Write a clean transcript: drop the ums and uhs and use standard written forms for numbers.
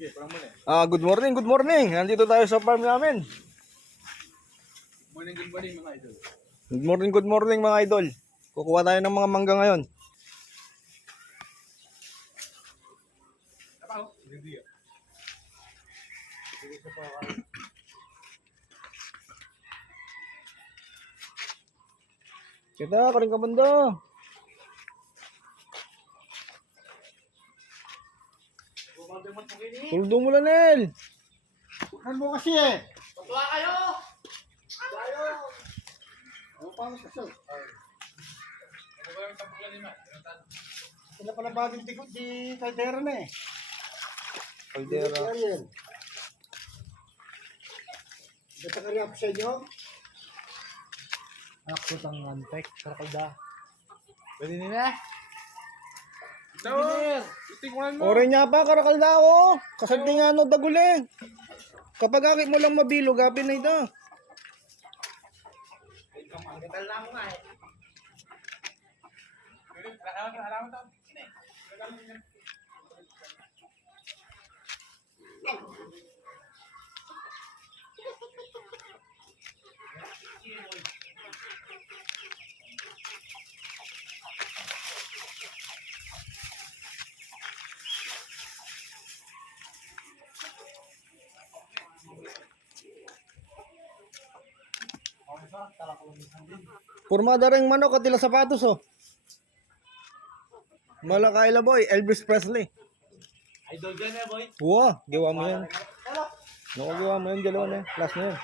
Sige, parang muna. Good morning, good morning. Nandito tayo sa farm namin. Good morning mga idol. Good morning mga idol. Kukuha tayo ng mga mangga ngayon. Apaw, hindi. Kita, karing kabanda. Tuldo mo lang, Nel. Bukan mo kasi eh. Patuwa kayo! Ano pa ang kaso? Ano ba yung tampulan ni Matt? Sila pala bagong tigot di Caldera na eh. Caldera. Ariel. Basta ka rin ako sa inyo. Ako tang antek, karakalda. Pwede nila? No! Itingnan mo! Ore niya pa, karakalda ako. Kasalti nga no, daguli. Kapag akit mo lang mabilo, gapin na ito. Magatal na ako nga eh. Halaman to. Purmada ring manok at tila sapatos oh. Malakaila boy, Elvis Presley. Idol dyan eh, boy. Wow, gawa mo yan. Naku, gawa mo yan, dalawa na yan. Last na yan.